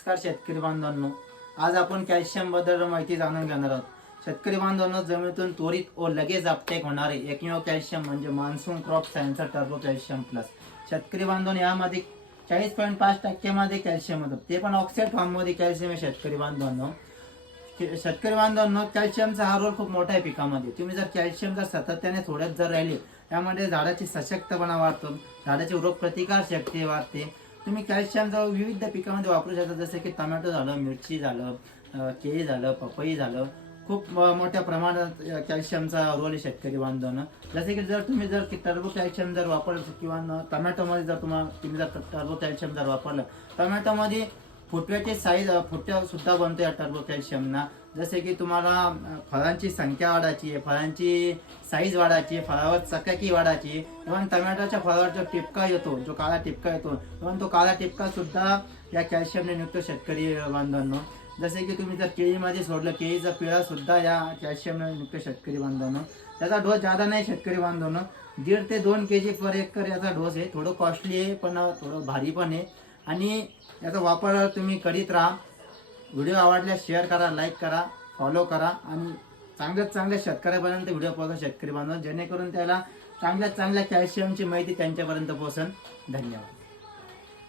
नमस्कार शेतकरी बांधवांनो, आज आपण कॅल्शियम बद्दल माहिती जाणून घेणार आहोत. शेतकरी बांधवांनो, जमिनीतून त्वरित व लगेच अपटेक होणारे एकमेव कॅल्शियम म्हणजे मान्सून क्रॉप सायन्सचा टर्बो कॅल्शियम प्लस. शेतकरी बांधवांनो, यामध्ये 40.5% मध्ये कॅल्शियम होतं, ते पण ऑक्साईड फॉर्म मध्ये कॅल्शियम आहे. शेतकरी बांधवांनो, कॅल्शियमचा हा रोल खूप मोठा आहे पिकामध्ये. तुम्ही जर कॅल्शियम जर सातत्याने थोड्यात जर राहिले, त्यामध्ये झाडाची सशक्तपणा वाढतो, झाडाची रोगप्रतिकार शक्ती वाढते. तुम्ही कॅल्शियम जर विविध पिकामध्ये वापरू शकता, जसे की टोमॅटो झालं, मिरची झालं, केळी झालं, पपई झालं. खूप मोठ्या प्रमाणात कॅल्शियमचा रोल आहे शेतकरी बांधवांनो. जसे की जर तुम्ही जर टर्बो कॅल्शियम जर वापरलं किंवा टोमॅटोमध्ये जर तुम्ही जर टर्बो कॅल्शियम जर वापरलं, टोमॅटोमध्ये फुटव्याची साईज फुटव्या सुद्धा बनतो या टर्बो कॅल्शियमना. जसे की तुम्हाला फळांची संख्या वाढायची आहे, फळांची साईज वाढायची आहे, फळावर चकाकी वाढायची आहे. इव्हन टोमॅटोच्या फळावर जो टिपका येतो, जो काळा टिपका येतो, इव्हन तो काळा टिपका सुद्धा या कॅल्शियमने निघतो शेतकरी बांधवांनो. जसे की तुम्ही जर केळीमध्ये सोडलं, केळीचा पिळा सुद्धा या कॅल्शियमने निघतो शेतकरी बांधवांनो. त्याचा डोस ज्यादा नाही शेतकरी बांधवांनो, 1.5 ते 2 kg पर एकर याचा डोस आहे. थोडं कॉस्टली आहे, पण थोडं भारी पण आहे. आणि याचा वापर तुम्ही करीत राहा. व्हिडिओ आवडल्यास शेअर करा, लाईक करा, फॉलो करा आणि चांगल्या शेतकऱ्यापर्यंत व्हिडिओ पोहोचा शेतकरी बांधव, जेणेकरून त्याला चांगल्या कॅल्शियमची माहिती त्यांच्यापर्यंत पोहोचेल. धन्यवाद.